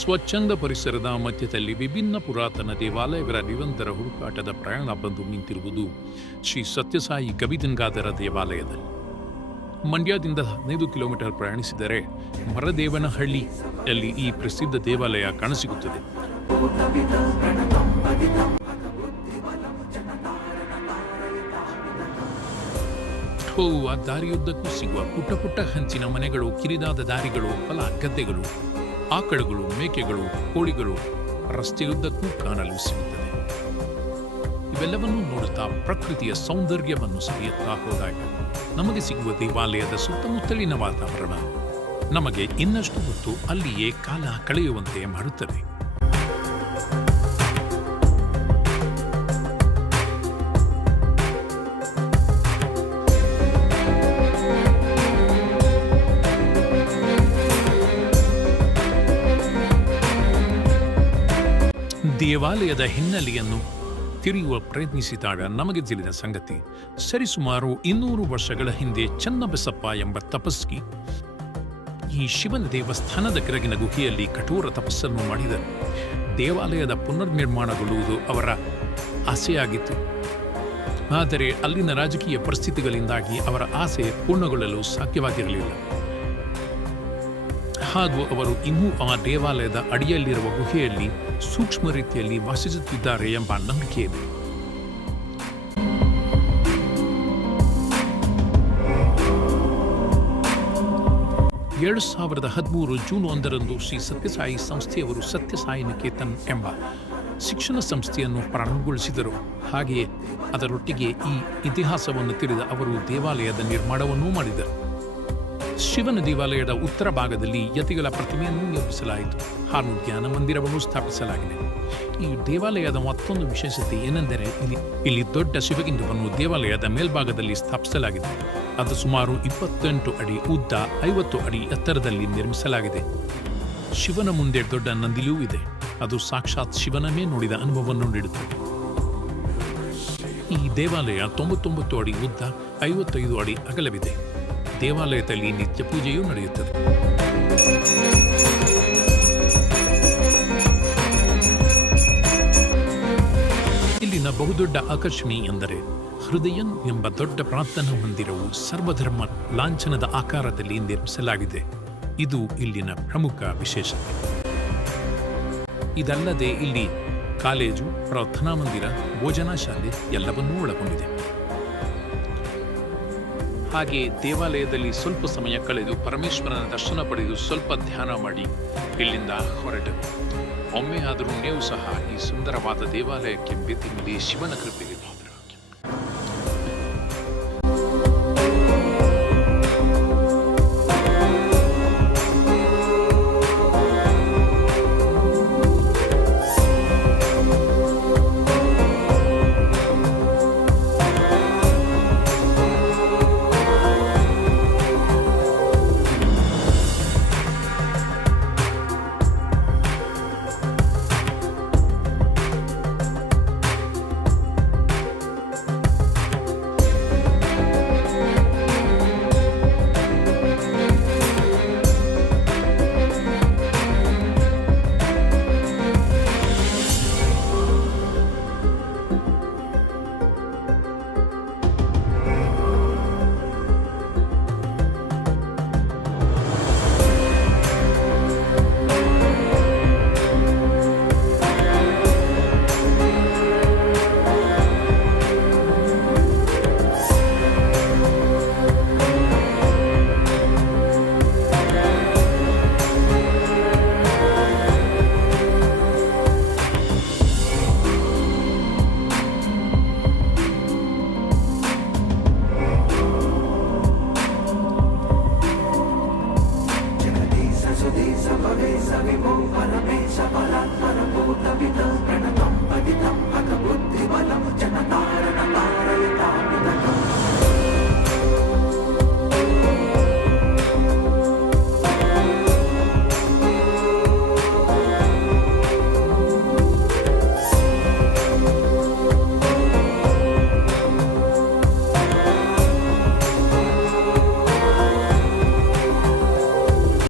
ಸ್ವಚ್ಛಂದ ಪರಿಸರದ ಮಧ್ಯದಲ್ಲಿ ವಿಭಿನ್ನ ಪುರಾತನ ದೇವಾಲಯಗಳ ನಿರಂತರ ಹುಡುಕಾಟದ ಪ್ರಯಾಣ ಬಂದು ನಿಂತಿರುವುದು ಶ್ರೀ ಸತ್ಯಸಾಯಿ ಗವಿಗಂಗಾಧರ ದೇವಾಲಯದಲ್ಲಿ. ಮಂಡ್ಯದಿಂದ ಹದಿನೈದು ಕಿಲೋಮೀಟರ್ ಪ್ರಯಾಣಿಸಿದರೆ ಮರದೇವನಹಳ್ಳಿಯಲ್ಲಿ ಈ ಪ್ರಸಿದ್ಧ ದೇವಾಲಯ ಕಾಣಸಿಗುತ್ತದೆ. ಆ ದಾರಿಯುದ್ದಕ್ಕೂ ಸಿಗುವ ಪುಟ್ಟ ಪುಟ್ಟ ಹಂಚಿನ ಮನೆಗಳು ಕಿರಿದಾದ ದಾರಿಗಳು ಫಲ ಗದ್ದೆಗಳು. ಆಕಳುಗಳು, ಮೇಕೆಗಳು, ಕೋಳಿಗಳು ರಸ್ತೆಯುದ್ದಕ್ಕೂ ಕಾಣಲು ಸಿಗುತ್ತದೆ. ಇವೆಲ್ಲವನ್ನೂ ನೋಡುತ್ತಾ ಪ್ರಕೃತಿಯ ಸೌಂದರ್ಯವನ್ನು ಸವಿಯುತ್ತಾ ಹೋದಾಗ ನಮಗೆ ಸಿಗುವ ದೇವಾಲಯದ ಸುತ್ತಮುತ್ತಲಿನ ವಾತಾವರಣ ನಮಗೆ ಇನ್ನಷ್ಟು ಹೊತ್ತು ಅಲ್ಲಿಯೇ ಕಾಲ ಕಳೆಯುವಂತೆ ಮಾಡುತ್ತದೆ. ದೇವಾಲಯದ ಹಿನ್ನೆಲೆಯನ್ನು ತಿರುಗುವ ಪ್ರಯತ್ನಿಸಿದಾಗ ನಮಗೆ ತಿಳಿದ ಸಂಗತಿ, ಸರಿಸುಮಾರು ಇನ್ನೂರು ವರ್ಷಗಳ ಹಿಂದೆ ಚನ್ನಬಸಪ್ಪ ಎಂಬ ತಪಸ್ವಿ ಈ ಶಿವನ ದೇವಸ್ಥಾನದ ಕೆಳಗಿನ ಗುಹೆಯಲ್ಲಿ ಕಠೋರ ತಪಸ್ಸನ್ನು ಮಾಡಿದರು. ದೇವಾಲಯದ ಪುನರ್ನಿರ್ಮಾಣಗೊಳ್ಳುವುದು ಅವರ ಆಸೆಯಾಗಿತ್ತು. ಆದರೆ ಅಲ್ಲಿನ ರಾಜಕೀಯ ಪರಿಸ್ಥಿತಿಗಳಿಂದಾಗಿ ಅವರ ಆಸೆ ಪೂರ್ಣಗೊಳ್ಳಲು ಸಾಧ್ಯವಾಗಿರಲಿಲ್ಲ. ಹಾಗೂ ಅವರು ಇನ್ನೂ ಆ ದೇವಾಲಯದ ಅಡಿಯಲ್ಲಿರುವ ಗುಹೆಯಲ್ಲಿ ಸೂಕ್ಷ್ಮ ರೀತಿಯಲ್ಲಿ ವಾಸಿಸುತ್ತಿದ್ದಾರೆ ಎಂಬ ನಂಬಿಕೆ ಇದೆ. ಎರಡು ಸಾವಿರದ ಹದಿಮೂರು ಜೂನ್ ಒಂದರಂದು ಶ್ರೀ ಸತ್ಯಸಾಯಿ ಸಂಸ್ಥೆಯವರು ಸತ್ಯಸಾಯಿ ನಿಕೇತನ್ ಎಂಬ ಶಿಕ್ಷಣ ಸಂಸ್ಥೆಯನ್ನು ಪ್ರಾರಂಭಗೊಳಿಸಿದರು. ಹಾಗೆಯೇ ಅದರೊಟ್ಟಿಗೆ ಈ ಇತಿಹಾಸವನ್ನು ತಿಳಿದ ಅವರು ದೇವಾಲಯದ ನಿರ್ಮಾಣವನ್ನೂ ಮಾಡಿದರು. ಶಿವನ ದೇವಾಲಯದ ಉತ್ತರ ಭಾಗದಲ್ಲಿ ಯತಿಗಳ ಪ್ರತಿಮೆಯನ್ನು ನಿರ್ಮಿಸಲಾಯಿತು. ಹಾಗೂ ಜ್ಞಾನ ಮಂದಿರವನ್ನು ಸ್ಥಾಪಿಸಲಾಗಿದೆ. ಈ ದೇವಾಲಯದ ಮತ್ತೊಂದು ವಿಶೇಷತೆ ಏನೆಂದರೆ, ಇಲ್ಲಿ ಇಲ್ಲಿ ದೊಡ್ಡ ಶಿವಗಿಂಡವನ್ನು ದೇವಾಲಯದ ಮೇಲ್ಭಾಗದಲ್ಲಿ ಸ್ಥಾಪಿಸಲಾಗಿದೆ. ಅದು ಸುಮಾರು ಇಪ್ಪತ್ತೆಂಟು ಅಡಿ ಉದ್ದ ಐವತ್ತು ಅಡಿ ಎತ್ತರದಲ್ಲಿ ನಿರ್ಮಿಸಲಾಗಿದೆ. ಶಿವನ ಮುಂದೆ ದೊಡ್ಡ ನಂದಿಲೂ ಇದೆ. ಅದು ಸಾಕ್ಷಾತ್ ಶಿವನನ್ನೇ ನೋಡಿದ ಅನುಭವವನ್ನು ನೀಡುತ್ತದೆ ಈ ದೇವಾಲಯ ತೊಂಬತ್ತೊಂಬತ್ತು ಅಡಿ ಉದ್ದ ಐವತ್ತೈದು ಅಡಿ ಅಗಲವಿದೆ. ದೇವಾಲಯದಲ್ಲಿ ನಿತ್ಯ ಪೂಜೆಯೂ ನಡೆಯುತ್ತದೆ. ಇಲ್ಲಿನ ಬಹುದೊಡ್ಡ ಆಕರ್ಷಣೆ ಎಂದರೆ ಹೃದಯನ್ ಎಂಬ ದೊಡ್ಡ ಪ್ರಾರ್ಥನಾ ಮಂದಿರವು ಸರ್ವಧರ್ಮ ಲಾಂಛನದ ಆಕಾರದಲ್ಲಿ ನಿರ್ಮಿಸಲಾಗಿದೆ. ಇದು ಇಲ್ಲಿನ ಪ್ರಮುಖ ವಿಶೇಷತೆ ಇದಲ್ಲದೆ ಇಲ್ಲಿ ಕಾಲೇಜು, ಪ್ರಾರ್ಥನಾ ಮಂದಿರ, ಭೋಜನಾ ಶಾಲೆ ಎಲ್ಲವನ್ನೂ ಒಳಗೊಂಡಿದೆ. ಹಾಗೆ ದೇವಾಲಯದಲ್ಲಿ ಸ್ವಲ್ಪ ಸಮಯ ಕಳೆದು ಪರಮೇಶ್ವರನ ದರ್ಶನ ಪಡೆದು ಸ್ವಲ್ಪ ಧ್ಯಾನ ಮಾಡಿ ಇಲ್ಲಿಂದ ಹೊರಟರು ಒಮ್ಮೆ ಆದರೂ ನೀವು ಸಹ ಈ ಸುಂದರವಾದ ದೇವಾಲಯಕ್ಕೆ ಭೇಟಿ ಶಿವನ ಕೃಪೆಗೆ.